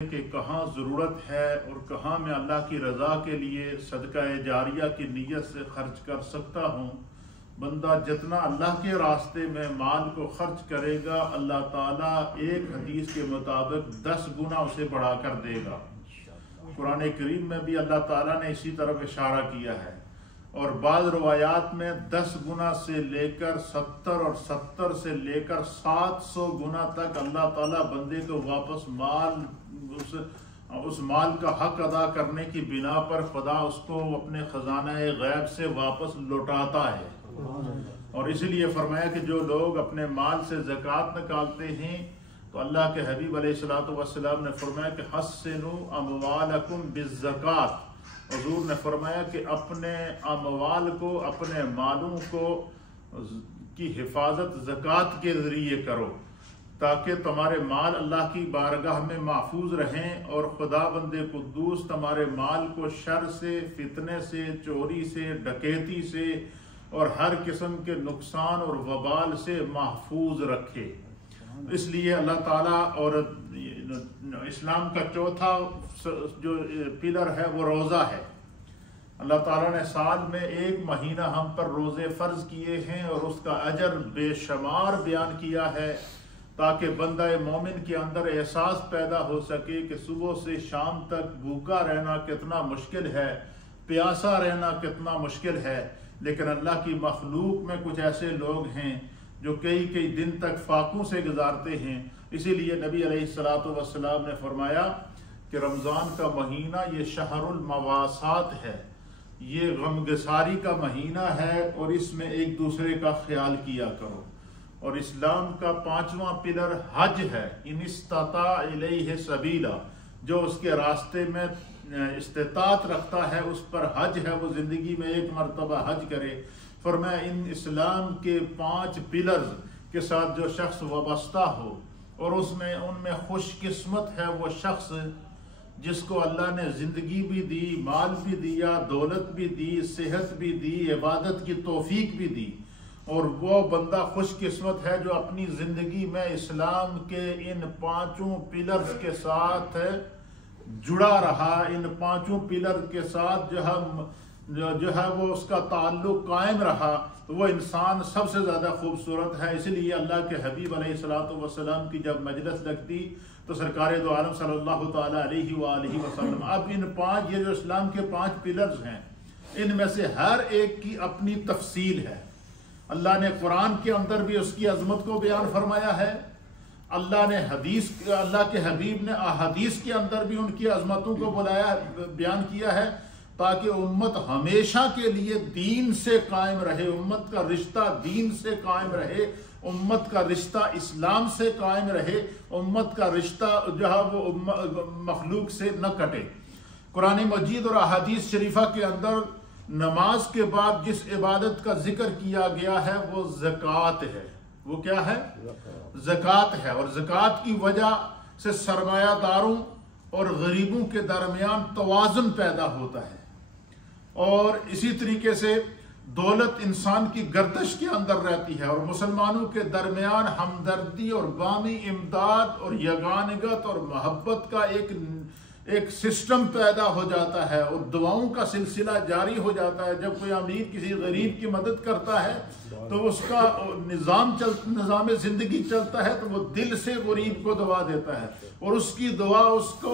कि कहाँ ज़रूरत है और कहाँ मैं अल्लाह की रज़ा के लिए सदका जारिया की नीयत से खर्च कर सकता हूँ। बंदा जितना अल्लाह के रास्ते में माल को खर्च करेगा, अल्लाह ताला एक हदीस के मुताबिक 10 गुना उसे बढ़ा कर देगा। कुरान करीम में भी अल्लाह ताला ने इसी तरफ इशारा किया है और बाद रवायात में 10 गुना से लेकर 70 और 70 से लेकर 700 गुना तक अल्लाह ताला बंदे को वापस माल उस माल का हक अदा करने की बिना पर खुदा उसको अपने खजाना गैब से वापस लौटाता है। और इसीलिए फरमाया कि जो लोग अपने माल से ज़कात निकालते हैं तो अल्लाह के हबीब अलैहिस्सलातु वस्सलाम ने फरमाया कि हस्सिनु अमवालकुम बिज़्ज़कात। हुज़ूर ने फरमाया कि अपने अमवाल को, अपने मालों को की हिफाजत ज़कात के ज़रिए करो ताकि तुम्हारे माल अल्लाह की बारगाह में महफूज रहें और खुदा बंदे कुद्दूस तुम्हारे माल को शर से, फितने से, चोरी से, डकैती से और हर किस्म के नुकसान और वबाल से महफूज रखे। इसलिए अल्लाह ताला और इस्लाम का चौथा जो पिलर है वो रोज़ा है। अल्लाह ताला ने साल में एक महीना हम पर रोज़े फ़र्ज किए हैं और उसका अजर बेशुमार बयान किया है ताकि बंदा मोमिन के अंदर एहसास पैदा हो सके कि सुबह से शाम तक भूखा रहना कितना मुश्किल है, प्यासा रहना कितना मुश्किल है। लेकिन अल्लाह की मखलूक में कुछ ऐसे लोग हैं जो कई कई दिन तक फाकों से गुजारते हैं। इसीलिए नबी अलैहिस्सलातु वस्सलाम ने फरमाया कि रमज़ान का महीना ये शहरुल मवासात है, ये गमगसारी का महीना है और इसमें एक दूसरे का ख्याल किया करो। और इस्लाम का 5वां पिलर हज है। इनिस्ताता इलैहि सबीला, जो उसके रास्ते में इस्तिताअत रखता है उस पर हज है, वो ज़िंदगी में एक मरतबा हज करे। फरमाया इन इस्लाम के 5 पिलर्स के साथ जो शख्स वाबस्ता हो और उनमें खुशकिस्मत है वो शख्स जिसको अल्लाह ने ज़िंदगी भी दी, माल भी दिया, दौलत भी दी, सेहत भी दी, इबादत की तौफीक भी दी। और वो बंदा खुशकिस्मत है जो अपनी ज़िंदगी में इस्लाम के इन 5 पिलर्स के साथ जुड़ा रहा, इन 5 पिलर के साथ जो है वो उसका ताल्लुक कायम रहा, तो वो इंसान सबसे ज़्यादा खूबसूरत है। इसलिए अल्लाह के हबीब अलैहिस्सलातु वस्सलाम की जब मजलिस लगती तो सरकार दो आलम सल्लल्लाहु ताला अलैहि वसल्लम, अब इन 5 ये जो इस्लाम के 5 पिलर्स हैं इनमें से हर एक की अपनी तफसील है। अल्लाह ने कुरान के अंदर भी उसकी अजमत को बयान फरमाया है, अल्लाह के हबीब ने अहादीस के अंदर भी उनकी अजमतों को बयान किया है ताकि उम्मत हमेशा के लिए दीन से कायम रहे, उम्मत का रिश्ता दीन से कायम रहे, उम्मत का रिश्ता इस्लाम से कायम रहे, उम्मत का रिश्ता जो है वो मखलूक से न कटे। कुरान मजीद और अहादीस शरीफा के अंदर नमाज के बाद जिस इबादत का जिक्र किया गया है वो ज़कात है। वो क्या है? ज़कात है। और ज़कात की वजह से सरमायादारों और गरीबों के दरमियान तवाज़ुन पैदा होता है और इसी तरीके से दौलत इंसान की गर्दश के अंदर रहती है और मुसलमानों के दरमियान हमदर्दी और बामी इमदाद और यगानगत और मोहब्बत का एक सिस्टम पैदा हो जाता है और दुआओं का सिलसिला जारी हो जाता है। जब कोई अमीर किसी गरीब की मदद करता है तो उसका निज़ाम ज़िंदगी चलता है, तो वो दिल से गरीब को दुआ देता है और उसकी दुआ उसको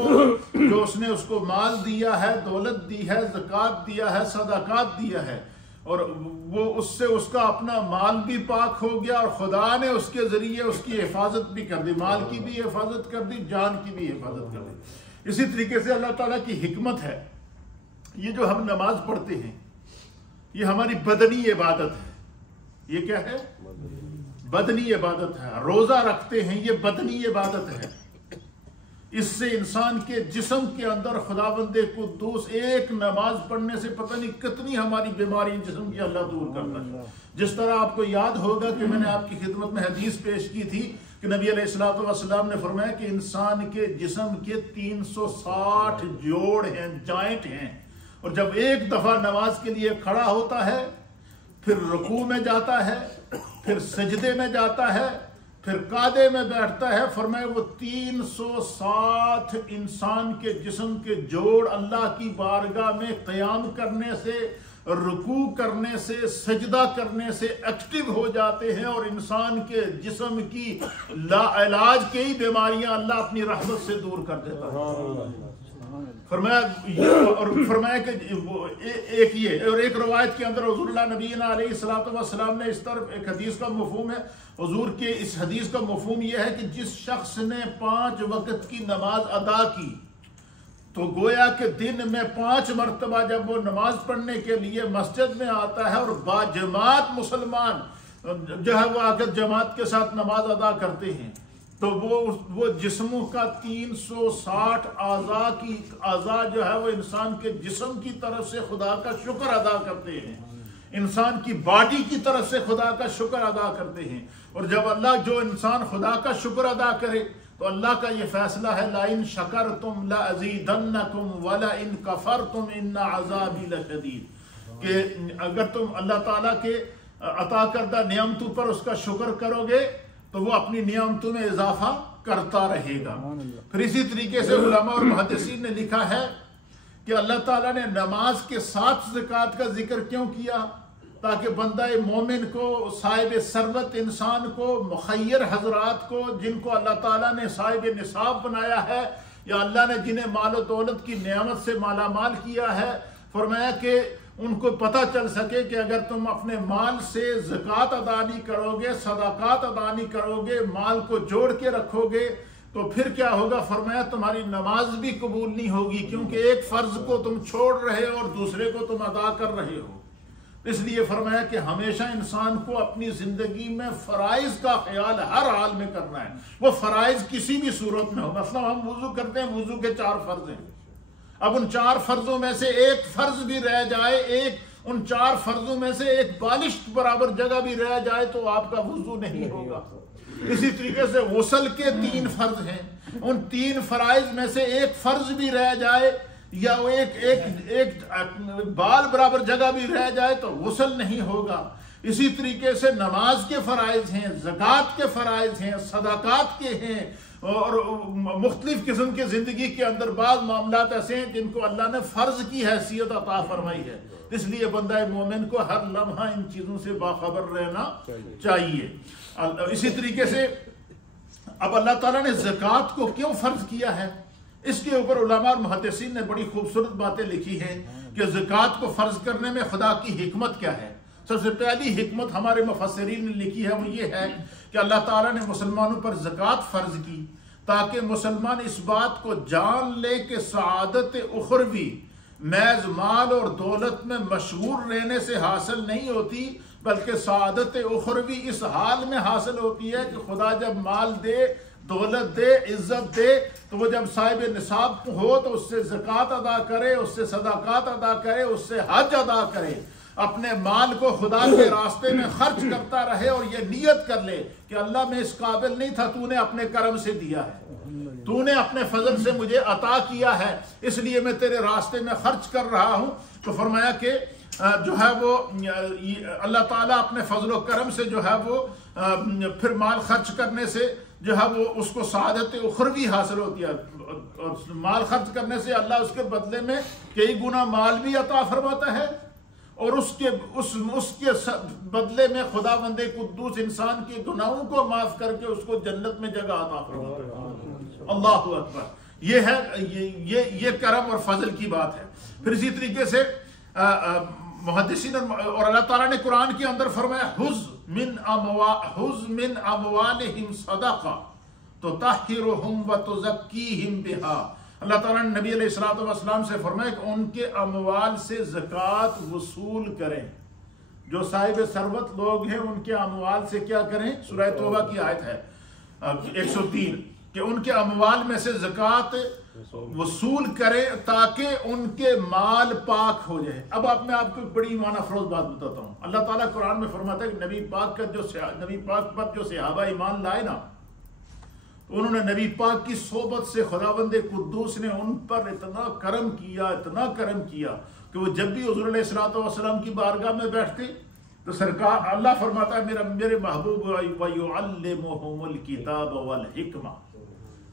जो उसने उसको माल दिया है, दौलत दी है, ज़कात दिया है, सदाकात दिया है और वो उससे उसका अपना माल भी पाक हो गया और खुदा ने उसके ज़रिए उसकी हिफाजत भी कर दी, माल की भी हिफाजत कर दी, जान की भी हिफाजत कर दी। इसी तरीके से अल्लाह ताला की हिकमत है, ये जो हम नमाज पढ़ते हैं ये हमारी बदनी इबादत है। ये क्या है? बदनी इबादत है। रोजा रखते हैं ये बदनी इबादत है। इससे इंसान के जिस्म के अंदर खुदावंदे कुद्दूस एक नमाज पढ़ने से पता नहीं कितनी हमारी बीमारी जिस्म की अल्लाह दूर करता है। जिस तरह आपको याद होगा कि मैंने आपकी खिदमत में हदीस पेश की थी कि नबी अलैहिस्सलातु वस्सलाम ने फरमाया कि इंसान के जिस्म के 360 जोड़ हैं, जॉइंट हैं, और जब एक दफा नमाज के लिए खड़ा होता है, फिर रुकू में जाता है, फिर सजदे में जाता है, फिर कादे में बैठता है, फरमाया वो 360 इंसान के जिस्म के जोड़ अल्लाह की बारगाह में क़याम करने से, रुकू करने से, सजदा करने से एक्टिव हो जाते हैं और इंसान के जिस्म की लाइलाज कई बीमारियां अल्लाह अपनी रहमत से दूर कर देता है। फरमाया कि एक ये और एक रवायत के अंदर हुज़ूर नबीना अलैहिस्सलातु वस्सलाम ने इस तरफ एक हदीस का मफ़हूम है, हुज़ूर के इस हदीस का मफ़हूम यह है कि जिस शख्स ने 5 वक्त की नमाज अदा की तो गोया के दिन में 5 मरतबा जब वो नमाज पढ़ने के लिए मस्जिद में आता है और बाजमात मुसलमान जो है वो आकर जमात के साथ नमाज अदा करते हैं, तो वो जिस्मों का 360 आज़ा जो है वो इंसान के जिस्म की तरफ से खुदा का शुक्र अदा करते हैं, इंसान की बॉडी की तरफ से खुदा का शुक्र अदा करते हैं। और जब अल्लाह जो इंसान खुदा का शुक्र अदा करे तो अल्लाह का ये फैसला है, ला इन शकरतुम ला अज़ीदन्नकुम वला इन कफरतुम इन्ना अज़ाबी लशदीद, कि अगर तुम अल्लाह ताला के अता करदा नियामतों पर उसका शुक्र करोगे तो वो अपनी नियामतों में इजाफा करता रहेगा। फिर इसी तरीके से उलमा और मुहद्दिसीन ने लिखा है कि अल्लाह ताला ने नमाज के साथ ज़कात का जिक्र क्यों किया, ताकि बंदा मोमिन को, साहिब सरवत इंसान को, मुखय्यर हजरात को, जिनको अल्लाह ताला ने साहिब निसाब बनाया है या अल्लाह ने जिन्हें माल और दौलत की नियामत से मालामाल किया है, फरमाया कि उनको पता चल सके कि अगर तुम अपने माल से ज़कात अदा नहीं करोगे, सदाकात अदा नहीं करोगे, माल को जोड़ के रखोगे तो फिर क्या होगा। फरमाया तुम्हारी नमाज भी कबूल नहीं होगी, क्योंकि एक फ़र्ज को तुम छोड़ रहे हो और दूसरे को तुम अदा कर रहे हो। इसलिए फरमाया कि हमेशा इंसान को अपनी ज़िंदगी में फ़राइज़ का ख्याल हर हाल में करना है। वो फ़राइज़ किसी भी सूरत में हो, मतलब हम वुज़ू करते हैं, वुज़ू के 4 फ़र्ज हैं, अब उन 4 फर्जों में से एक फर्ज भी रह जाए, उन 4 फर्जों में से एक बालिश बराबर जगह भी रह जाए तो आपका वुज़ू नहीं होगा। इसी तरीके से गुस्ल के 3 फर्ज हैं, उन 3 फराइज में से एक फर्ज भी रह जाए या वो एक बाल बराबर जगह भी रह जाए तो गुस्ल नहीं होगा। इसी तरीके से नमाज के फराइज हैं, ज़कात के फराइज हैं, सदाकात के हैं और मुख्तलिफ किस्म की जिंदगी के अंदर बाज़ मामलात ऐसे हैं जिनको अल्लाह ने फ़र्ज की हैसियत अता फरमाई है। इसलिए बंदा मोमिन को हर लम्हा इन चीज़ों से बाखबर रहना चाहिए। इसी तरीके से अब अल्लाह ताला ने ज़कात को क्यों फ़र्ज किया है, इसके ऊपर उलमा और मुहद्दिसीन ने बड़ी खूबसूरत बातें लिखी हैं कि ज़कात को फ़र्ज करने में खुदा की हिकमत क्या है। सबसे पहली हिकमत हमारे मुफस्सिरीन ने लिखी है, वो ये है कि अल्लाह ताला ने मुसलमानों पर ज़कात फ़र्ज की ताकि मुसलमान इस बात को जान ले कि सआदत उखरवी महज माल और दौलत में मशहूर रहने से हासिल नहीं होती, बल्कि सआदत उखरवी इस हाल में हासिल होती है कि खुदा जब माल दे, दौलत दे, इज्जत दे, तो वो जब साहिब निसाब हो तो उससे ज़कात अदा करे, उससे सदाकात अदा करे, उससे हज अदा करे, अपने माल को खुदा के रास्ते में खर्च करता रहे और ये नियत कर ले कि अल्लाह मैं इस काबिल नहीं था, तूने अपने करम से दिया है, तूने अपने फजल से मुझे अता किया है, इसलिए मैं तेरे रास्ते में खर्च कर रहा हूँ। तो फरमाया कि जो है वो अल्लाह ताला अपने फजल करम से जो है वो फिर माल खर्च करने से जो है वो उसको सआदत उखरवी हासिल होती है, और माल खर्च करने से अल्लाह उसके बदले में कई गुना माल भी अता फरमाता है और उसके बदले में खुदा बंदे कुद्दूस इंसान के गुनाहों को माफ करके उसको जन्नत में जगह अता फरमाता है। अल्लाहु अकबर। ये है ये करम और फजल की बात है। फिर इसी तरीके से मुहद्दिसीन और अल्लाह ताला ने कुरान के अंदर फरमाया हुज़ मिन अमवालिहिम सदका तुतहिरुहुम व तुज़क्कीहिम बिहा। अल्लाह ताला ने नबी अलैहिस्सलातु वस्सलाम से फरमाया कि उनके अमवाल से ज़कात वसूल करें। जो साहिब सरवत लोग हैं उनके अमवाल से क्या करें, सूरह तौबा की आयत है 103 कि उनके अमवाल में से ज़कात वसूल करें ताकि उनके माल पाक हो जाए। अब मैं आपको बड़ी ईमान अफरोज बात बताता हूँ। अल्लाह ताला कुरान में फरमाता है कि नबी पाक पर जो सहाबा ईमान लाए ना, तो उन्होंने नबी पाक की सोबत से खुदावंदे कुद्दूस ने उन पर इतना करम किया कि वो जब भी हुज़ूर अलैहिस्सलातु वस्सलाम की बारगाह में बैठते तो सरकार अल्लाह फरमाता है मेरे महबूब वयुअल्लिमुहुमुल किताब वल हिकमा।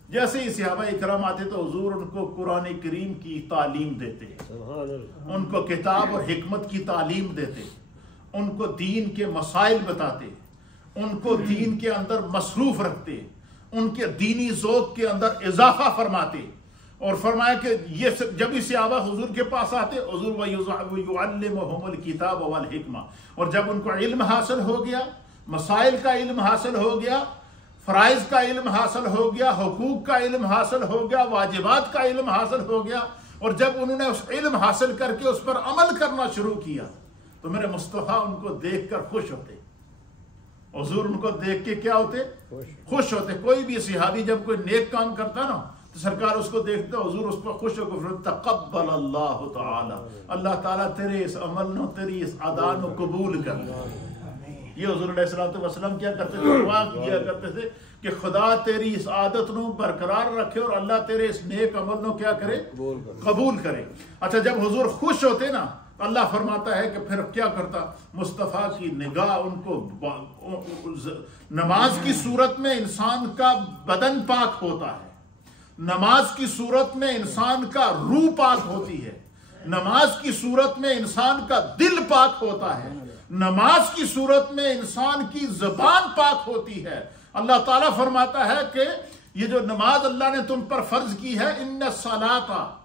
जैसे ही सहाबा इकराम आते तो हुजूर उनको कुरान करीम की तालीम देते, उनको किताब और हिकमत की तालीम देते, उनको दीन के मसाइल बताते, उनको दीन के अंदर मसरूफ रखते, उनके दीनी ज़ौक़ के अंदर इजाफा फरमाते। और फरमाया कि ये जब इस सहाबा हुजूर के पास आते, हुजूर वयुअल्लिमुहुमुल किताब वल हिकमा, और जब उनको इल्म हासिल हो गया, मसाइल का इल्म हासिल हो गया, फ़राइज़ का इल्म हासिल हो गया, हुकूक का इल्म हासिल हो गया, वाजिबात का इल्म हासिल हो गया, और जब उन्होंने उस इल्म हासिल करके उस पर अमल करना शुरू किया तो मेरे मुस्तफ़ा उनको देख कर खुश होते। हुजूर उनको देख के क्या होते? खुश होते। कोई भी सहाबी जब कोई नेक काम करता ना तो सरकार उसको देखते, हुजूर उस पर खुश होकर तक़ब्बल अल्लाह ताला, अल्लाह ताला तेरे इस अमल नो, तेरी इस अदा नो कबूल कर। ये हुजूर अलैहिस्सलातु वस्सलाम क्या करते थे? दुआ किया करते थे कि खुदा तेरी इस आदत नो बरकरार रखे और अल्लाह तेरे इस नेक अमल नो क्या करे? कबूल करे। अच्छा, जब हुजूर खुश होते ना, अल्लाह फरमाता है कि फिर क्या करता? मुस्तफ़ा की निगाह उनको, नमाज की सूरत में इंसान का बदन पाक होता है, नमाज की सूरत में इंसान का रूह पाक होती है, नमाज की सूरत में इंसान का दिल पाक होता है, नमाज की सूरत में इंसान की ज़बान पाक होती है। अल्लाह ताला फरमाता है कि ये जो नमाज अल्लाह ने तुम पर फर्ज की है, इन्ना सलाता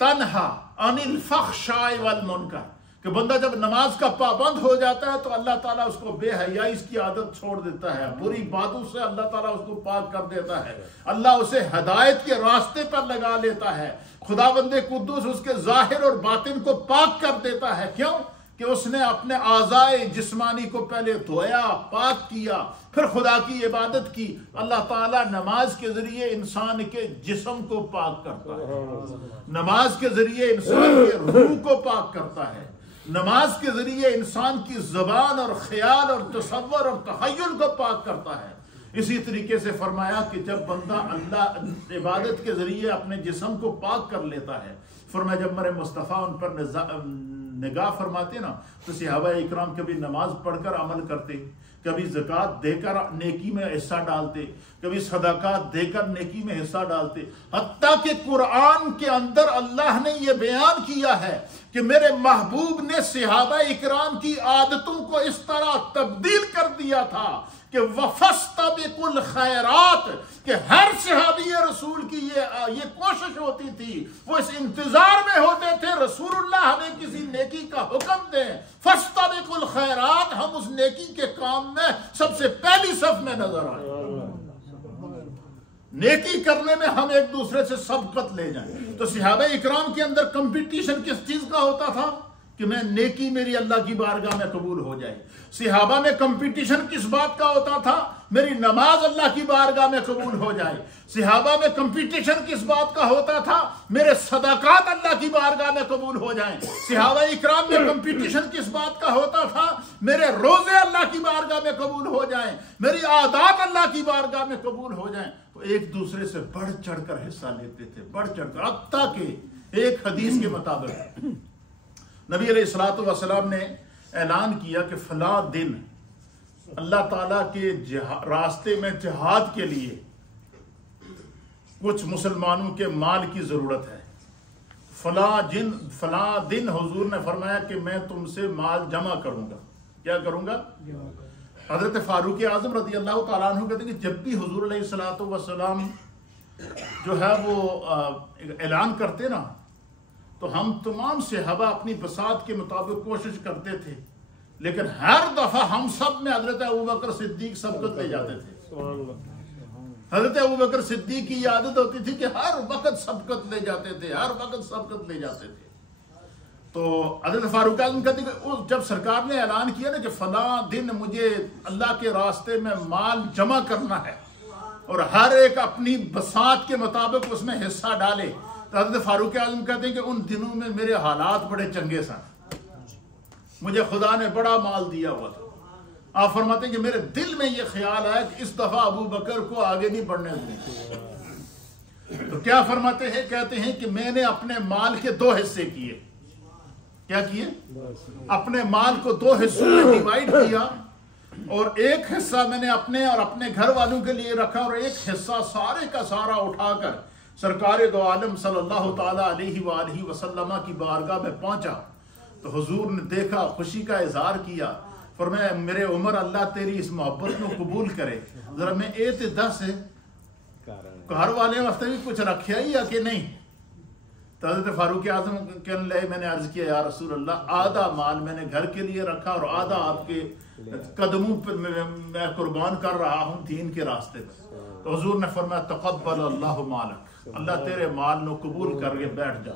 तन्हा अनिल फहशाई वल मुनकर, कि बंदा जब नमाज का पाबंद हो जाता है तो अल्लाह ताला उसको बेहयाई की आदत छोड़ देता है, बुरी बातों से अल्लाह ताला उसको पाक कर देता है, अल्लाह उसे हिदायत के रास्ते पर लगा लेता है। खुदावंदे कुद्दूस उसके जाहिर और बातिन को पाक कर देता है। क्यों? कि उसने अपने आज़ाए जिस्मानी को पहले धोया, पाक किया, फिर खुदा की इबादत की। अल्लाह ताला नमाज के जरिए इंसान के जिस्म को पाक करता है, नमाज के जरिए इंसान के रूह को पाक करता है, नमाज के जरिए इंसान की ज़बान और ख्याल और तसव्वुर और तख़य्युल को पाक करता है। इसी तरीके से फरमाया कि जब बंदा अल्लाह इबादत के जरिए अपने जिस्म को पाक कर लेता है, फरमाया जब मेरे मुस्तफ़ा उन पर निगाह फरमाते ना तो सहाबा इकराम कभी नमाज पढ़कर अमल करते, कभी ज़कात देकर नेकी में हिस्सा डालते, कभी सदाकात देकर नेकी में हिस्सा डालते। हत्ता कि कुरान के अंदर अल्लाह ने यह बयान किया है कि मेरे महबूब ने सहाबा इकराम की आदतों को इस तरह तब्दील कर दिया था कि वफ़स्तबिकुल खैरात, कि हर सहाबी रसूल की ये कोशिश होती थी, वो इस इंतजार में होते थे रसूलुल्लाह हमें किसी नेकी का हुक्म दें, फस्तबिकुल खैरात, हम उस नेकी के काम में सबसे पहली सफ में नजर आए, नेकी करने में हम एक दूसरे से सबकत ले जाएं। तो सहाबा इकराम के अंदर कंपटीशन किस चीज का होता था? कि मैं नेकी मेरी अल्लाह की बारगाह में कबूल हो जाए। सहाबा में कंपटीशन किस बात का होता था? मेरी नमाज अल्लाह की बारगाह में कबूल हो जाए। सहाबा में कंपटीशन किस बात का होता था? मेरे सदाकात अल्लाह की बारगाह में कबूल हो जाएं। सहाबा इकराम में कंपटीशन किस बात का होता था? मेरे रोजे अल्लाह की बारगाह में कबूल हो जाएं, मेरी आदात अल्लाह की बारगाह में कबूल हो जाएं। तो एक दूसरे से बढ़ चढ़कर हिस्सा लेते थे, बढ़ चढ़कर। अब तक के एक हदीस के मुताबिक नबी अलैहिस्सलातु वस्सलाम ने ऐलान किया कि फला दिन अल्लाह ताला के रास्ते में जिहाद के लिए कुछ मुसलमानों के माल की जरूरत है। फला दिन हुजूर ने फरमाया कि मैं तुमसे माल जमा करूंगा। क्या करूंगा? हजरत फारूक आजम रज़ी अल्लाह तआला अन्हु कहते हैं कि जब भी हुजूर अलैहिस्सलातु वस्सलाम जो है वो ऐलान करते ना तो हम तमाम सहाबा अपनी बसात के मुताबिक कोशिश करते थे, लेकिन हर दफा हम सब में हजरत अबू बकर सिद्दीक सबकत ले जाते थे। हजरत अबू बकर सिद्दीक की आदत होती थी कि हर वक्त सबकत ले जाते थे, हर वक्त सबकत ले जाते थे। तो हजरत फारूक आज़म कहते कि जब सरकार ने ऐलान किया ना कि फला दिन मुझे अल्लाह के रास्ते में माल जमा करना है और हर एक अपनी बसात के मुताबिक उसमें हिस्सा डाले, तो हज़रत फारूक आज़म कहते हैं कि उन दिनों में मेरे हालात बड़े चंगे सन, मुझे खुदा ने बड़ा माल दिया हुआ था। आप फरमाते हैं कि मेरे दिल में ये ख्याल आया कि इस दफा अबू बकर को आगे नहीं बढ़ने देंगे। तो क्या फरमाते हैं? कहते हैं कि मैंने अपने माल के दो हिस्से किए। क्या किए? अपने माल को 2 हिस्सों में डिवाइड किया और एक हिस्सा मैंने अपने और अपने घर वालों के लिए रखा और एक हिस्सा सारे का सारा उठाकर सरकार दो आलम सल्लल्लाहु ताला अलैहि वसल्लम की बारगाह में पहुंचा। तो हुजूर ने देखा, खुशी का इजहार किया, फरमाया मेरे उमर अल्लाह तेरी इस मोहब्बत को कबूल करे, जरा मैं ए दस घर वाले वास्ते भी कुछ रखा ही या कि नहीं? तो हज़रत फारूक आज़म के लिए मैंने अर्ज किया, या रसूल अल्लाह, आधा माल मैंने घर के लिए रखा और आधा आपके कदमों पर मैं कुर्बान कर रहा हूँ दीन के रास्ते पर। तो हुजूर ने फरमाया तक़ब्बल अल्लाहु मालक, अल्लाह तेरे माल को कबूल करके बैठ जा।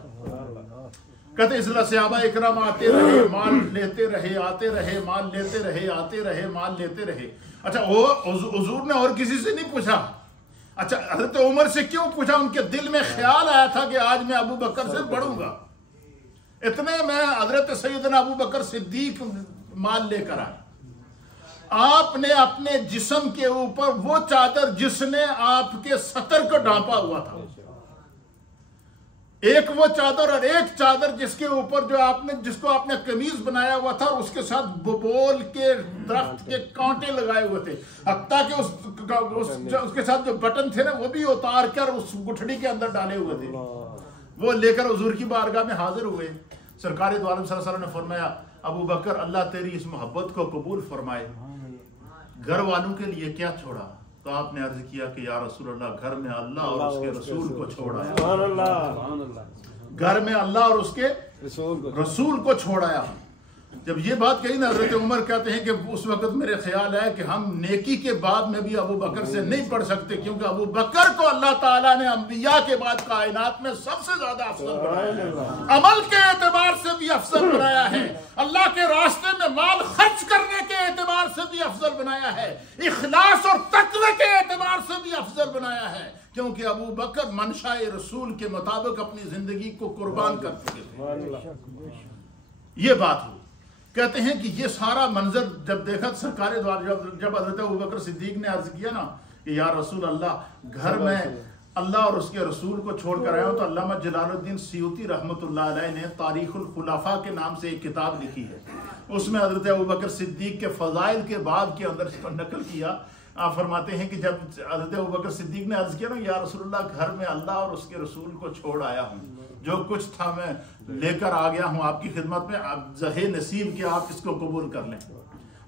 कहते इसलिए सहाबा इकराम आते रहे, माल लेते रहे, आते रहे, माल लेते रहे, आते रहे, माल लेते रहे। अच्छा, वो हुजूर ने और किसी से नहीं पूछा। अच्छा, हज़रत उमर से क्यों पूछा? उनके दिल में ख्याल आया था कि आज मैं अबू बकर से बढ़ूंगा। इतने में हज़रत सैयदना अबू बकर सिद्दीक माल लेकर आए। आपने अपने जिस्म के ऊपर वो चादर जिसने आपके सतर को ढांपा हुआ था, एक वो चादर और एक चादर जिसके ऊपर जिसको आपने कमीज बनाया हुआ था और उसके साथ बबोल के दरख्त के कांटे लगाए हुए थे, हत्ता कि उसके साथ जो बटन थे ना वो भी उतार कर उस गुठड़ी के अंदर डाले हुए थे। वो लेकर हुजूर की बारगाह में हाजिर हुए। सरकार दो आलम सल्लल्लाहु अलैहि वसल्लम ने फरमाया, अबू बकर अल्लाह तेरी इस मोहब्बत को कबूल फरमाए, घर वालों के लिए क्या छोड़ा? तो आपने अर्ज किया कि या रसूल अल्लाह, घर में अल्लाह और उसके रसूल को छोड़ाया। घर में अल्लाह और उसके रसूल को छोड़ाया। जब ये बात कही ना, हज़रत उमर कहते हैं कि उस वक्त मेरे ख्याल है कि हम नेकी के बाब में भी अबू बकर से नहीं पढ़ सकते, क्योंकि अबू बकर को अल्लाह ताला ने अंबिया के बाद कायनात में सबसे ज्यादा अफजल बनाया, अमल के एतबार से भी अफजल बनाया है, अल्लाह के रास्ते में माल खर्च करने के एतबार से भी अफजल बनाया है, इखलास और तक़वा के एतबार से भी अफजल बनाया है, क्योंकि अबू बकर मनशाए रसूल के मुताबिक अपनी जिंदगी को कुर्बान कर चुके थे। ये बात हुई। कहते हैं कि ये सारा मंजर जब देखा सरकार द्वारा, जब हज़रत अबू बकर सिद्दीक ने अर्ज किया ना कि या रसूल अल्लाह, घर में अल्लाह और उसके रसूल को छोड़कर आया हूं, तो अल्लामा जलालुद्दीन सियूती रहमतुल्लाह अलैह ने तारीखुल खुलाफा के नाम से एक किताब लिखी है। उसमें हज़रत अबू बकर सिद्दीक के फजाइल के बाब के अंदर इसको नकल किया। आप फरमाते हैं कि जब हज़रत अबू बकर सिद्दीक ने अर्ज किया ना, या रसूलुल्लाह, घर में अल्लाह और उसके रसूल को छोड़ आया हूँ, जो कुछ था मैं लेकर आ गया हूं आपकी खिदमत में, आप जहे नसीब कि आप इसको कबूल कर लें।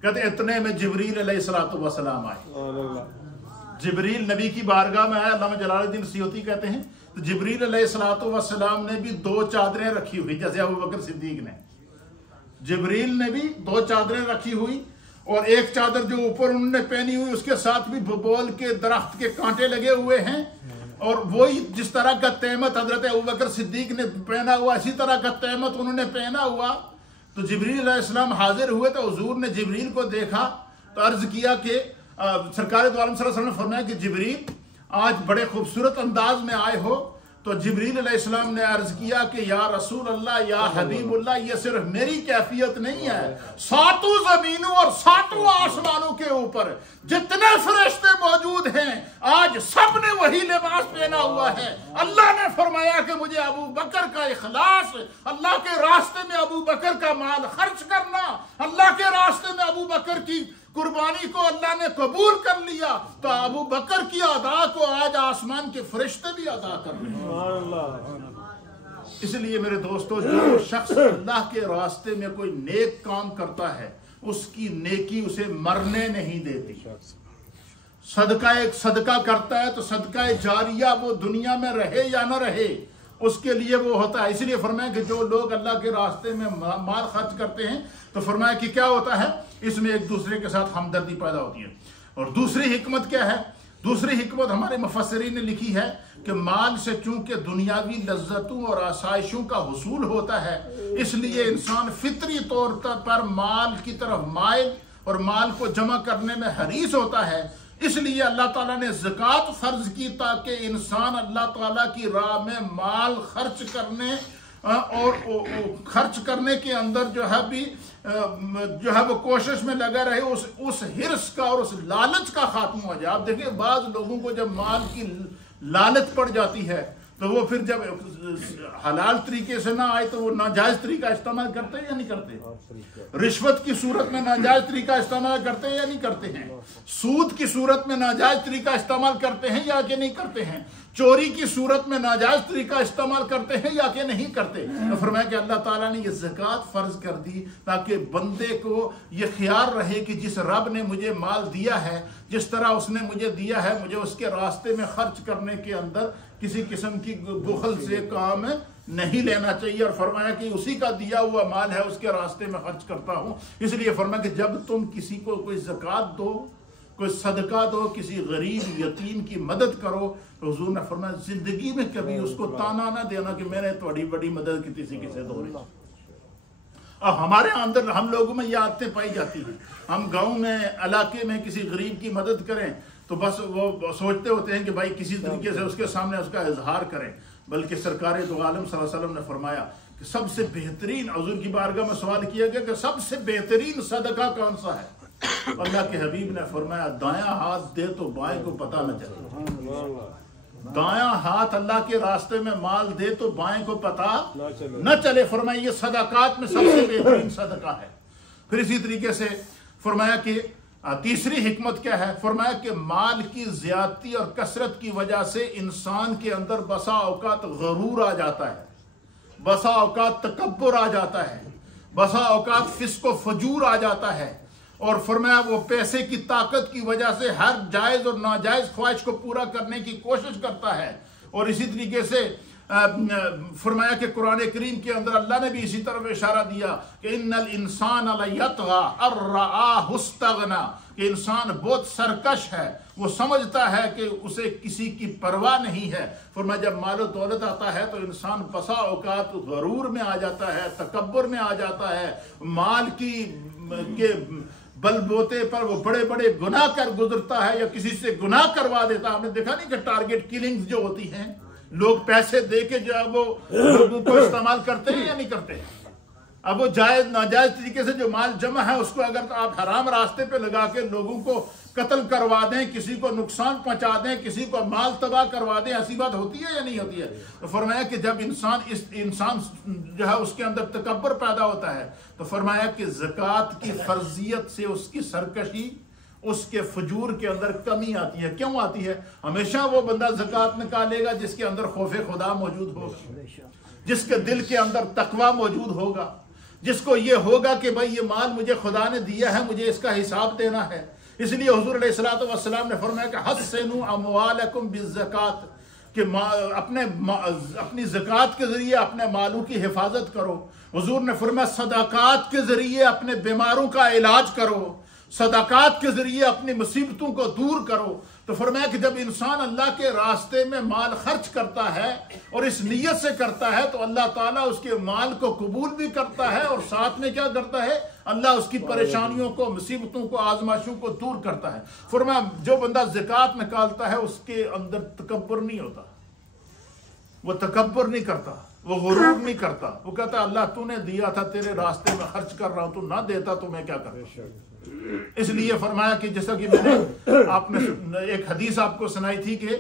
कहते इतने में जिब्रील अलैहिस्सलातु वस्सलाम आए। जिब्रील नबी की बारगाह में आया। अल्लामा जलालुद्दीन सियूती कहते हैं तो जिब्रील अलैहिस्सलातु वस्सलाम ने भी 2 चादरें रखी हुई, जैसे अबू बकर सिद्दीक ने, जिब्रील ने भी 2 चादरें रखी हुई और एक चादर जो ऊपर उन्होंने पहनी हुई उसके साथ भी बबोल के दरख्त के कांटे लगे हुए हैं, और वही जिस तरह का तहमत हजरत अबू बकर सिद्दीक ने पहना हुआ, इसी तरह का तहमत उन्होंने पहना हुआ। तो जिब्रील अलैहिस्सलाम हाजिर हुए तो हुजूर ने जिब्रील को देखा तो अर्ज किया कि सरकार दो आलम सल्लल्लाहु अलैहि वसल्लम ने फरमाया कि जिब्रील, आज बड़े खूबसूरत अंदाज में आए हो। तो जिब्रील अलैहिस्सलाम ने अर्ज किया कि या रसूल अल्लाह, या हबीबुल्लाह, ये सिर्फ मेरी कैफियत नहीं है, 7 जमीनों और 7 आसमानों के ऊपर जितने फरिश्ते मौजूद हैं, आज सब ने वही लिबास पहना हुआ है। अल्लाह ने फरमाया कि मुझे अबू बकर का इखलास, अल्लाह के रास्ते में अबू बकर का माल खर्च करना, अल्लाह के रास्ते में अबू बकर की कुर्बानी को अल्लाह ने कबूल कर लिया, तो अबू बकर की अदा को आज आसमान के फरिश्ते भी अदा कर रहे हैं। इसलिए मेरे दोस्तों, जो शख्स अल्लाह के रास्ते में कोई नेक काम करता है, उसकी नेकी उसे मरने नहीं देती। सदका करता है तो सदका जारिया वो दुनिया में रहे या न रहे, उसके लिए वो होता है। इसलिए फरमाया कि जो लोग अल्लाह के रास्ते में माल खर्च करते हैं, तो फरमाया कि क्या होता है, इसमें एक दूसरे के साथ हमदर्दी पैदा होती है। और दूसरी हिकमत क्या है? दूसरी हिकमत हमारे मुफस्सिरीन ने लिखी है कि माल से चूंकि दुनियावी लज्जतों और आसाइशों का हुसूल होता है, इसलिए इंसान फितरी तौर पर माल की तरफ माइल और माल को जमा करने में हरीस होता है। इसलिए अल्लाह ताला ने ज़कात फर्ज की ताकि इंसान अल्लाह ताला की राह में माल खर्च करने और खर्च करने के अंदर जो है वो कोशिश में लगा रहे, उस हिर्स का और उस लालच का खात्मा हो जाए। आप देखिए, बाज़ लोगों को जब माल की लालच पड़ जाती है तो वो फिर जब हलाल तरीके से ना आए तो वो नाजायज तरीका इस्तेमाल करते हैं या नहीं करते? रिश्वत की सूरत में नाजायज तरीका इस्तेमाल करते हैं या नहीं करते हैं? सूद की सूरत में नाजायज तरीका इस्तेमाल करते हैं या कि नहीं करते हैं? चोरी की सूरत में नाजायज तरीका इस्तेमाल करते हैं या कि नहीं करते? तो फरमाया कि अल्लाह ताला ने ये ज़कात फर्ज कर दी ताकि बंदे को ये ख्याल रहे कि जिस रब ने मुझे माल दिया है, जिस तरह उसने मुझे दिया है, मुझे उसके रास्ते में खर्च करने के अंदर किसी किस्म की बुखल से काम नहीं लेना चाहिए। और फरमाया कि उसी का दिया हुआ माल है उसके रास्ते में खर्च करता हूं। इसलिए फरमाया कि जब तुम किसी को कोई ज़कात दो, कोई सदका दो, किसी गरीब यतीम की मदद करो, तो हुजूर ने फरमाया जिंदगी में कभी उसको ताना ना देना कि मैंने थोड़ी बड़ी मदद की किसी किसी दो रही। और हमारे अंदर हम लोगों में ये आदतें पाई जाती हैं, हम गांव में इलाके में किसी गरीब की मदद करें तो बस वो सोचते होते हैं कि भाई किसी तरीके से उसके सामने उसका इजहार करें। बल्कि सरकार दो आलम सल्लल्लाहु अलैहि वसल्लम ने फरमाया कि सबसे बेहतरीन, हुजूर की बारगाह में सवाल किया गया कि सबसे बेहतरीन सदका कौन सा है? अल्लाह के हबीब ने फरमाया दायां हाथ दे तो बाएं को पता न चले। दायां हाथ अल्लाह के रास्ते में माल दे तो बाएं को पता न चले। फरमाया ये सदकात में सबसे बेहतरीन सदका है। फिर इसी तरीके से फरमाया कि तीसरी हिकमत क्या है? फरमाया कि माल की ज्यादती और कसरत की वजह से इंसान के अंदर बसा औकात गरूर आ जाता है, बसा औकात तकब्बुर आ जाता है, बसा औकात फिस्को फजूर आ जाता है। और फरमाया वो पैसे की ताकत की वजह से हर जायज और नाजायज ख्वाहिश को पूरा करने की कोशिश करता है। और इसी तरीके से फरमाया कि कुरान करीम के अंदर अल्लाह ने भी इसी तरफ इशारा दिया कि इन्नल इंसान लयतगा अर्राअहु इस्तगना, कि इंसान बहुत सरकश है, वो समझता है कि उसे किसी की परवाह नहीं है। फरमाया जब मालो दौलत आता है तो इंसान बसा औकात गरूर में आ जाता है, तकब्बुर में आ जाता है, माल के बलबोते पर वो बड़े बड़े गुनाह कर गुजरता है या किसी से गुनाह करवा देता है। हमने देखा नहीं कि टारगेट किलिंग्स जो होती हैं, लोग पैसे दे के जो है वो लोगों को इस्तेमाल करते हैं या नहीं करते हैं? अब वो जायज नाजायज तरीके से जो माल जमा है उसको अगर तो आप हराम रास्ते पे लगा के लोगों को कत्ल करवा दें, किसी को नुकसान पहुंचा दें, किसी को माल तबाह करवा दें, ऐसी बात होती है या नहीं होती है? तो फरमाया कि जब इंसान जो है उसके अंदर तकब्बर पैदा होता है तो फरमाया कि ज़कात की फर्जियत से उसकी सरकशी, उसके फजूर के अंदर कमी आती है। क्यों आती है? हमेशा वो बंदा ज़कात निकालेगा जिसके अंदर खौफे खुदा मौजूद होगा, जिसके दिल के अंदर तकवा मौजूद होगा, जिसको ये होगा कि भाई ये माल मुझे खुदा ने दिया है, मुझे इसका हिसाब देना है। इसलिए हुजूर अलैहिस्सलातु वस्सलाम ने फरमाया कि हस्सिनु अमवालकुम बिज़्ज़कात, कि अपनी ज़कात के जरिए अपने मालों की हिफाजत करो। हुजूर ने फरमाया सदाकात के जरिए अपने बीमारों का इलाज करो, सदाकात के जरिए अपनी मुसीबतों को दूर करो। तो फरमाया कि जब इंसान अल्लाह के रास्ते में माल खर्च करता है और इस नीयत से करता है तो अल्लाह ताला उसके माल को कबूल भी करता है और साथ में क्या करता है? अल्लाह उसकी परेशानियों को, मुसीबतों को, आजमाइशों को दूर करता है। फरमाया जो बंदा ज़कात निकालता है उसके अंदर तकब्बुर नहीं होता, वो तकब्बुर नहीं करता, वो गुरूर नहीं करता। वो कहता अल्लाह तूने दिया था, तेरे रास्ते में खर्च कर रहा हूं, तू ना देता तो मैं क्या करता। इसलिए फरमाया कि जैसा कि मैंने आपने एक हदीस आपको सुनाई थी कि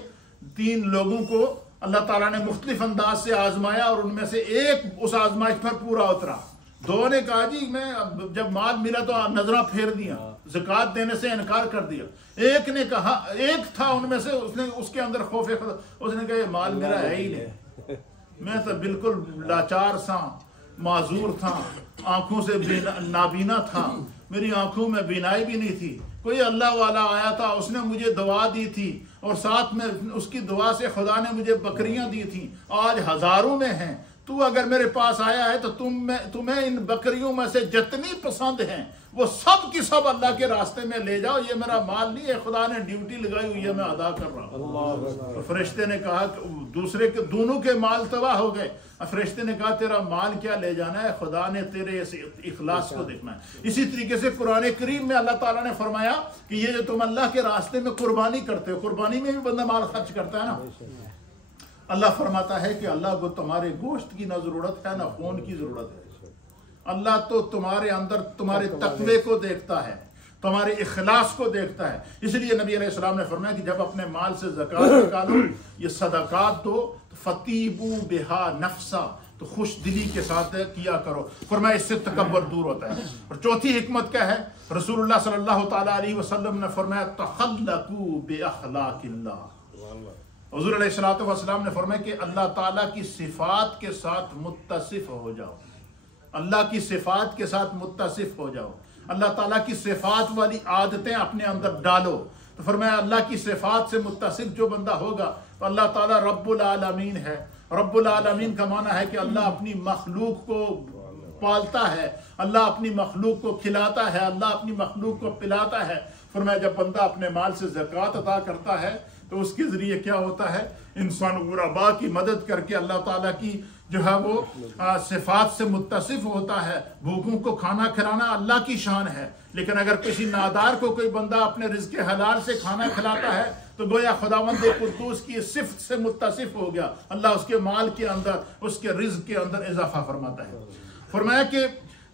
3 लोगों को अल्लाह ताला ने मुख्तलिफ अंदाज से आजमाया और उनमें से एक उस आजमाइश पर पूरा उतरा। 2 ने कहा जी मैं जब माल मिला तो नजरा फेर दिया, ज़कात देने से इनकार कर दिया। एक ने कहा, एक था उनमें से, उसने उसके अंदर खौफे खुदा, उसने कहा माल मेरा है ही नहीं, मैं तो बिल्कुल लाचार सा, माजूर था, आंखों से नाबीना था, मेरी आंखों में बीनाई भी नहीं थी। कोई अल्लाह वाला आया था, उसने मुझे दुआ दी थी और साथ में उसकी दुआ से खुदा ने मुझे बकरियां दी थी, आज हजारों में हैं। तू अगर मेरे पास आया है तो तुम्हें इन बकरियों में से जितनी पसंद हैं वो सब की सब अल्लाह के रास्ते में ले जाओ, ये मेरा माल नहीं है, खुदा ने ड्यूटी लगाई हुई है, मैं अदा कर रहा हूँ। तो फरिश्ते ने कहा, दोनों के माल तबाह हो गए। फरिश्ते ने कहा तेरा माल क्या ले जाना है, खुदा ने तेरे इस इखलास को देखना है। इसी तरीके से कुरान करीम में अल्लाह ताला ने फरमाया कि ये जो तुम अल्लाह के रास्ते में कुर्बानी करते हो, कुर्बानी में भी बंदा माल खर्च करता है ना, अल्लाह फरमाता है कि अल्लाह को तुम्हारे गोश्त की ना जरूरत है ना खून की जरूरत है। अल्लाह तो तुम्हारे अंदर तुम्हारे तकवे को देखता है, तुम्हारे इखलास को देखता है। इसलिए नबी अलैहिस्सलाम ने फरमाया कि जब अपने माल से ज़कात निकालो, ये सदकात दो, फतीबू बिहा नफ्सा, तो खुश दिली के साथ किया करो। फरमाया इससे तकब्बुर दूर होता है। और चौथी हिकमत क्या है? रसूलुल्लाह सल्लल्लाहु ताला अलैहि वसल्लम ने फरमाया तखल्लकू बिअखलाकिल्लाह। हुज़ूर अलैहिस्सलातु वस्सलाम ने फरमाया कि अल्लाह ताला की सिफात के साथ मुत्तसिफ हो जाओ, अल्लाह की सिफात के साथ मुत्तसिफ हो जाओ, अल्लाह ताला की सिफात वाली आदतें अपने अंदर डालो। तो फरमाया अल्लाह की सिफात से मुत्तसिफ जो बंदा होगा तो अल्लाह ताला रब्बुल आलमीन है। रब्बुल आलमीन का माना है कि अल्लाह अपनी मखलूक को पालता है, अल्लाह अपनी मखलूक को खिलाता है, अल्लाह अपनी मखलूक को पिलाता है। फरमाया जब बंदा अपने माल से ज़कात अदा करता है तो उसके ज़रिए क्या होता है? इंसान गुरबा की मदद करके अल्लाह ताला की जो है वो सिफात से मुत्तसिफ होता है। भूखों को खाना खिलाना अल्लाह की शान है, लेकिन अगर किसी नादार को कोई बंदा अपने रिज़्क़ हलाल से खाना खिलाता है तो गोया खुदावंद कुद्दूस की सिफ्त से मुत्तसिफ हो गया। अल्लाह उसके माल के अंदर, उसके रिज़्क़ के अंदर इजाफा फरमाता है। फरमाया कि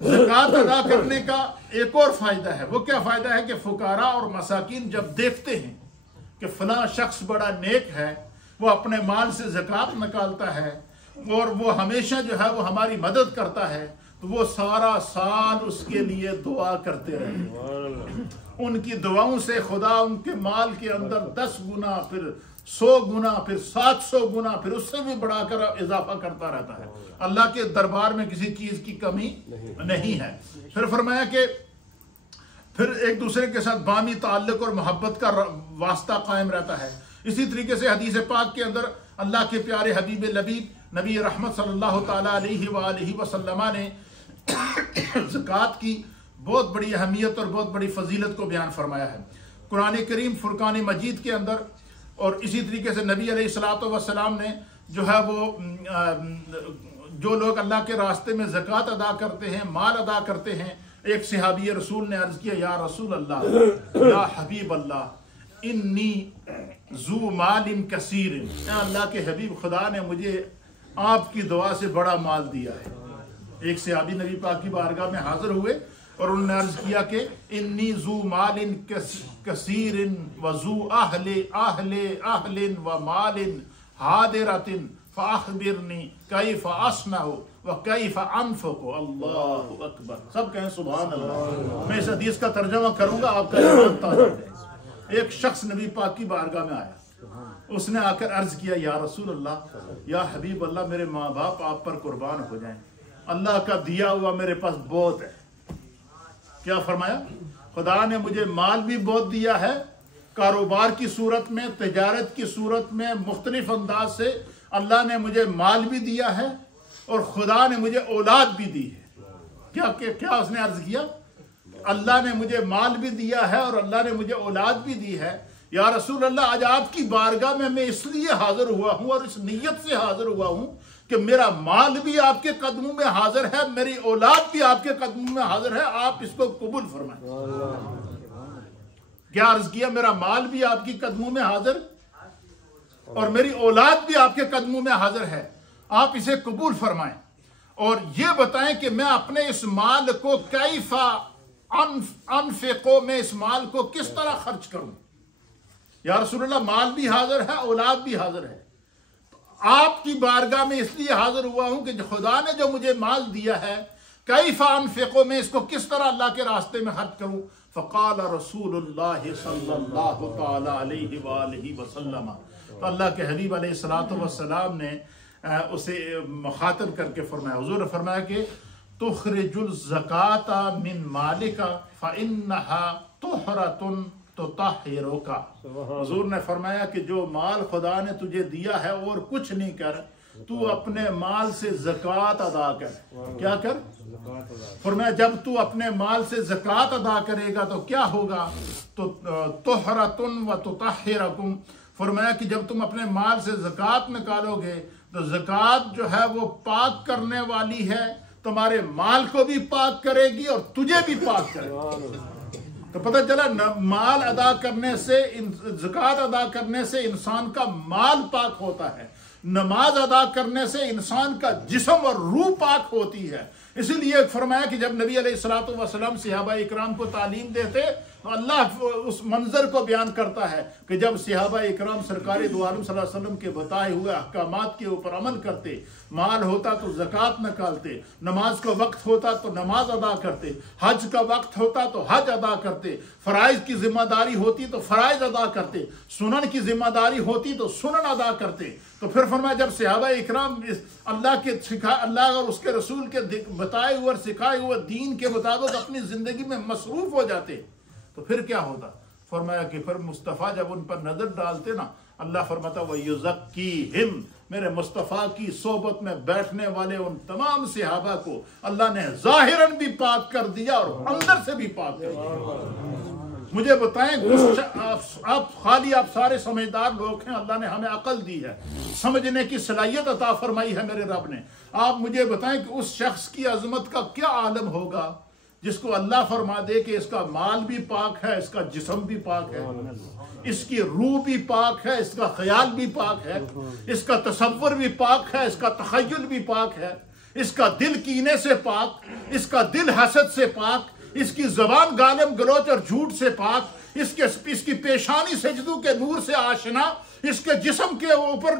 ज़कात अदा करने का एक और फायदा है। वो क्या फायदा है कि फुकारा और मसाकिन जब देखते हैं कि फलां शख्स बड़ा नेक है, वो अपने माल से ज़कात निकालता है और वो हमेशा जो है वो हमारी मदद करता है, तो वो सारा साल उसके लिए दुआ करते रहे। उनकी दुआओं से खुदा उनके माल के अंदर 10 गुना, फिर 100 गुना, फिर 700 गुना, फिर उससे भी बढ़ाकर इजाफा करता रहता है। अल्लाह के दरबार में किसी चीज की कमी नहीं है। फिर फरमाया कि फिर एक दूसरे के साथ बामी ताल्लुक और मोहब्बत का वास्ता कायम रहता है। इसी तरीके से हदीस पाक के अंदर अल्लाह के प्यारे हबीब लबीब नबी रहमत सल्लल्लाहु ताला अलैहि वसल्लम ने ज़कात की बहुत बड़ी अहमियत और बहुत बड़ी फजीलत को बयान फरमाया है कुरान करीम फुरकान मजीद के अंदर। और इसी तरीके से नबी अलैहिस्सलातु वस्सलाम ने जो है वो जो लोग अल्लाह के रास्ते में ज़कात अदा करते हैं, माल अदा करते हैं, एक सहाबी रसूल ने अर्ज किया, या रसूल अल्लाह, या हबीब अल्लाह, इन्नी ज़ू मालिन कसीर, अल्लाह के हबीब खुदा ने मुझे आपकी दुआ से बड़ा माल दिया है। एक सहाबी नबी पाक की बारगाह में हाजिर हुए और उन्होंने अर्ज किया कि इन्नी ज़ू मालिन कसीरिन व ज़ू अहलिन व मालिन हादिरतिन फ़अख़बिरनी कैफ़ अस्नअ व कैफ़ अनफ़क़ु। अल्लाहु अकबर। सब कहें सुभान अल्लाह। मैं इस हदीस का तर्जुमा करूंगा, आपका ईमान ताज़ा है। एक शख्स नबी पाक की बारगाह में आया, उसने आकर अर्ज किया, या रसूल अल्लाह, या हबीब अल्लाह, मेरे माँ बाप आप पर कुर्बान हो जाएं, अल्लाह का दिया हुआ मेरे पास बहुत है। क्या फरमाया? खुदा ने मुझे माल भी बहुत दिया है, कारोबार की सूरत में, तिजारत की सूरत में, मुख्तलिफ अंदाज से अल्लाह ने मुझे माल भी दिया है और खुदा ने मुझे औलाद भी दी है। क्या उसने अर्ज किया? अल्लाह ने मुझे माल भी दिया है और अल्लाह ने मुझे औलाद भी दी है। या रसूल अल्लाह, आज आपकी बारगाह में मैं इसलिए हाजिर हुआ हूँ और इस नीयत से हाजिर हुआ हूँ कि मेरा माल भी आपके कदमों में हाजिर है, मेरी औलाद भी आपके कदमों में हाजिर है, आप इसको कबूल फरमाएं। क्या अर्ज किया? मेरा माल भी आपकी कदमों में हाजिर और मेरी औलाद भी आपके कदमों में हाजिर है, आप इसे कबूल फरमाएं और ये बताएं कि मैं अपने इस माल को कैफा अनफिको, मैं इस माल को किस तरह खर्च करूं। या रसूलुल्लाह, माल भी हाजिर है, औलाद भी हाजिर है, तो आपकी बारगाह में इसलिए हाजिर हुआ हूं कि खुदा ने जो मुझे माल दिया है, कैफा अनफिको, मैं इसको किस तरह अल्लाह के रास्ते में खर्च करूं। फ़क़ाल रसूलुल्लाह सल्लल्लाहु तआला अलैहि वसल्लम, तो अल्लाह के हबीब अलैहिस्सलातु वस्सलाम ने उसे मुखातब करके फरमाया, हुजूर ने फरमाया कि तुखरिजुल ज़काता मिन मालिका फ़इन्नहा तुहरतुन तुतहिरुका। हुजूर ने फरमाया कि जो माल खुदा ने तुझे दिया है और कुछ नहीं कर, तू अपने माल से ज़कात अदा कर। क्या कर? फरमाया जब तू अपने माल से ज़कात अदा करेगा तो क्या होगा? तो तुहरतुन व तुतहिरुकुम, फरमाया कि जब तुम अपने माल से ज़कात निकालोगे तो ज़कात जो है वो पाक करने वाली है, तुम्हारे माल को भी पाक करेगी और तुझे भी पाक करेगी। तो पता चला माल अदा करने से, ज़कात अदा करने से इंसान का माल पाक होता है, नमाज अदा करने से इंसान का जिस्म और रूह पाक होती है। इसीलिए फरमाया कि जब नबी अलैहिस्सलातु वस्सलाम सहाबा इकराम को तालीम देते तो अल्लाह उस मंजर को बयान करता है कि जब सहाबा इकराम सरकार दो आलम सल्लल्लाहु अलैहि वसल्लम के बताए हुए अहकामात के ऊपर अमल करते, माल होता तो ज़कात निकालते, नमाज का वक्त होता तो नमाज अदा करते, हज का वक्त होता तो हज अदा करते, फ़राइज़ की जिम्मेदारी होती तो फ़राइज़ अदा करते, सुनन की जिम्मेदारी होती तो सुनन अदा करते। तो फिर फरमाया जब सहाबा इकराम अल्लाह और उसके रसूल के बताए हुए और सिखाए हुए दीन के मुताबिक अपनी ज़िंदगी में मसरूफ़ हो जाते तो फिर क्या होता? फरमाया कि फिर मुस्तफ़ा जब उन पर नजर डालते ना, अल्लाह फरमाता वह युज़क्कीहिम, मेरे मुस्तफ़ा की सोबत में बैठने वाले उन तमाम सहाबा को अल्लाह ने ज़ाहिरन भी पाक कर दिया और अंदर से भी पाक कर दिया। मुझे बताएं, आप सारे समझदार लोग हैं, अल्लाह ने हमें अकल दी है, समझने की सलाहियत अता फरमाई है मेरे रब ने। आप मुझे बताएं कि उस शख्स की अजमत का क्या आलम होगा जिसको अल्लाह फरमा दे कि इसका माल भी पाक है, इसका जिस्म भी पाक है, इसकी रूह भी पाक है, इसका ख्याल भी पाक है, इसका तसव्वुर भी पाक है, इसका तखय्युल भी पाक है, इसका दिल कीने से पाक, इसका दिल हसद से पाक, इसकी जबान गालिम गलोच और झूठ से पाक, इसकी पेशानी सजदू के नूर से आशना, इसके जिस्म के ऊपर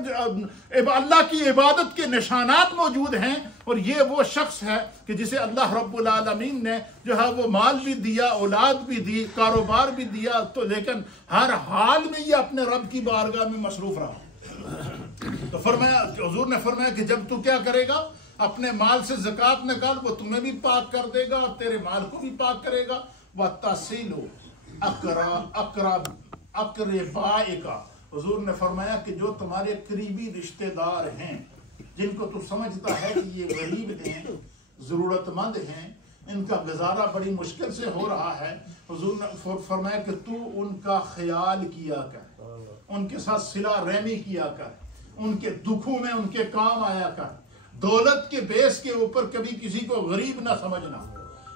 अल्लाह की इबादत के निशानात मौजूद हैं। और ये वो शख्स है कि जिसे अल्लाह रब्बुल आलमीन ने जो है वो माल भी दिया, औलाद भी दी, कारोबार भी दिया, तो लेकिन हर हाल में ये अपने रब की बारगाह में मसरूफ रहा। तो फरमाया, हुजूर ने फरमाया कि जब तू क्या करेगा, अपने माल से ज़कात निकाल, वो तुम्हें भी पाक कर देगा और तेरे माल को भी पाक करेगा। व तसीलो अक़रबाइका, हुजूर ने फरमाया कि जो तुम्हारे करीबी रिश्तेदार हैं, जिनको तू समझता है कि ये गरीब हैं, ज़रूरतमंद हैं, इनका गुजारा बड़ी मुश्किल से हो रहा है, हुजूर ने फरमाया कि तू उनका ख्याल किया कर, उनके साथ सिला रहमी किया कर, उनके दुखों में उनके काम आया कर। दौलत के बेस के ऊपर कभी किसी को गरीब ना समझना,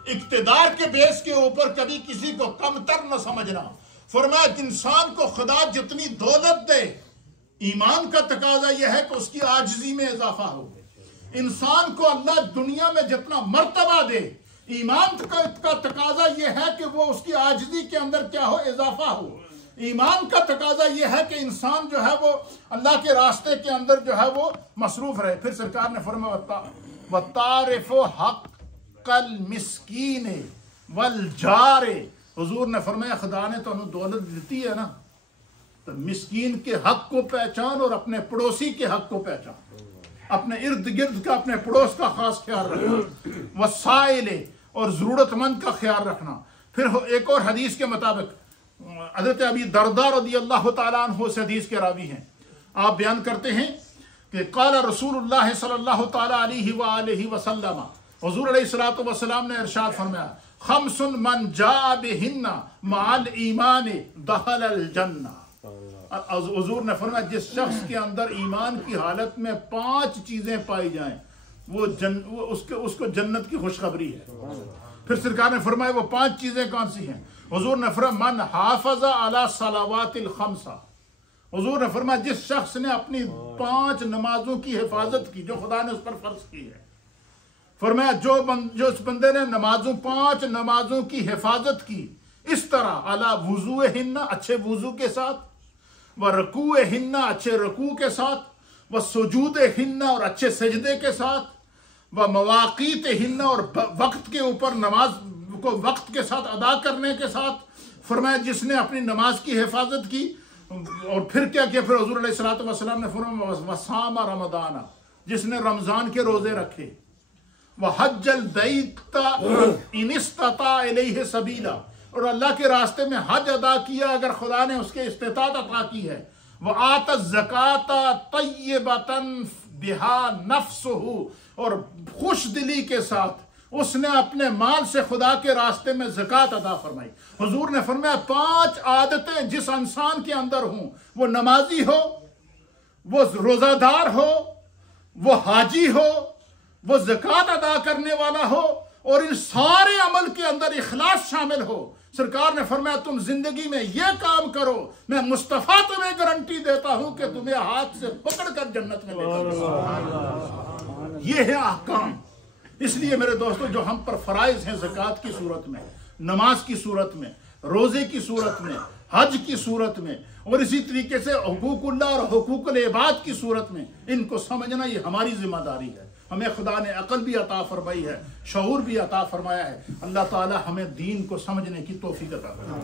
इक्तदार के बेस के ऊपर कभी किसी को कमतर न समझना। फरमाया इंसान को खुदा जितनी दौलत दे, ईमान का तकाजा यह है कि उसकी आजिज़ी में इजाफा हो। इंसान को अल्लाह दुनिया में जितना मर्तबा दे, ईमान का तकाजा यह है कि वो उसकी आजिज़ी के अंदर क्या हो, इजाफा हो। ईमान का तकाजा यह है कि इंसान जो है वो अल्लाह के रास्ते के अंदर जो है वो मसरूफ रहे। फिर सरकार ने फरमाया वतारिफो हक़्क़ल मिस्कीन वल जारे, हुजूर ने फरमाया खुदा ने तो दौलत देती है ना, तो मिस्कीन के हक को पहचान और अपने पड़ोसी के हक को पहचान, अपने इर्द गिर्द का, अपने पड़ोस का खास ख्याल रखना, वसाइले और जरूरतमंद का ख्याल रखना। फिर एक और हदीस के मुताबिक हज़रत अबी दरदा रज़ियल्लाहु तआला अन्हु से हदीस के रावी हैं, आप बयान करते हैं कि क़ाल रसूलुल्लाह सल्लल्लाहु तआला अलैहि व आलिहि वसल्लम, हुज़ूर अलैहिस्सलातु वस्सलाम ने इरशाद फरमाया, खम्सुन मन जा बिहिन्ना माल ईमान दखलल जन्ना। हुज़ूर ने फरमाया जिस शख्स के अंदर ईमान की हालत में 5 चीजें पाई जाएं, वो उसको जन्नत की खुशखबरी है। फिर सरकार ने फरमाया वो 5 चीजें कौन सी हैं? हुजूर ने फरमाया मन हाफज़ा अला सलावातिल खम्सा, हुजूर ने फरमाया जिस शख्स ने अपनी 5 नमाजों की हिफाजत की जो खुदा ने उस पर फर्ज की है। फरमाया जो उस बंदे ने 5 नमाजों की हिफाजत की इस तरह, अला वुज़ू हिन्ना, अच्छे वुज़ू के साथ, व रकू हिन्ना, अच्छे रकू के साथ, व सुजूद हिन्ना और अच्छे सजदे के साथ, व मवाक़ीत हिन्ना और वक्त के ऊपर नमाज को वक्त के साथ अदा करने के साथ। फरमाया जिसने अपनी नमाज की हिफाजत की और फिर क्या किया, फिर हुज़ूर अलैहिस्सलातु वस्सलाम ने फरमाया वसामा रमदाना, जिसने रमजान के रोजे रखे, वह हज्जल बैता इन इस्तता इलैहि सबीला, और अल्लाह के रास्ते में हज अदा किया अगर खुदा ने उसके इस्तिताअत अता की है, वह आता ज़काता तय्यबतन बिहा नफ्सुहु, और खुश दिली के साथ उसने अपने माल से खुदा के रास्ते में ज़कात अदा फरमाई। हुजूर ने फरमाया 5 आदतें जिस इंसान के अंदर हों, वो नमाजी हो, वो रोज़ादार हो, वो हाजी हो, वो ज़कात अदा करने वाला हो, और इन सारे अमल के अंदर इखलास शामिल हो। सरकार ने फरमाया तुम जिंदगी में यह काम करो, मैं मुस्तफ़ा तुम्हें गारंटी देता हूं कि तुम्हें हाथ से पकड़कर जन्नत में ले जाऊंगा। ये है अहकाम। इसलिए मेरे दोस्तों, जो हम पर फराइज हैं ज़कात की सूरत में, नमाज की सूरत में, रोजे की सूरत में, हज की सूरत में, और इसी तरीके से हुकूकुल्लाह और हुकूकुल इबाद की सूरत में इनको समझना ये हमारी जिम्मेदारी है। हमें खुदा ने अकल भी अता फरमाई है, शऊर भी अता फरमाया है। अल्लाह ताला हमें दीन को समझने की तौफीक अता फरमाए।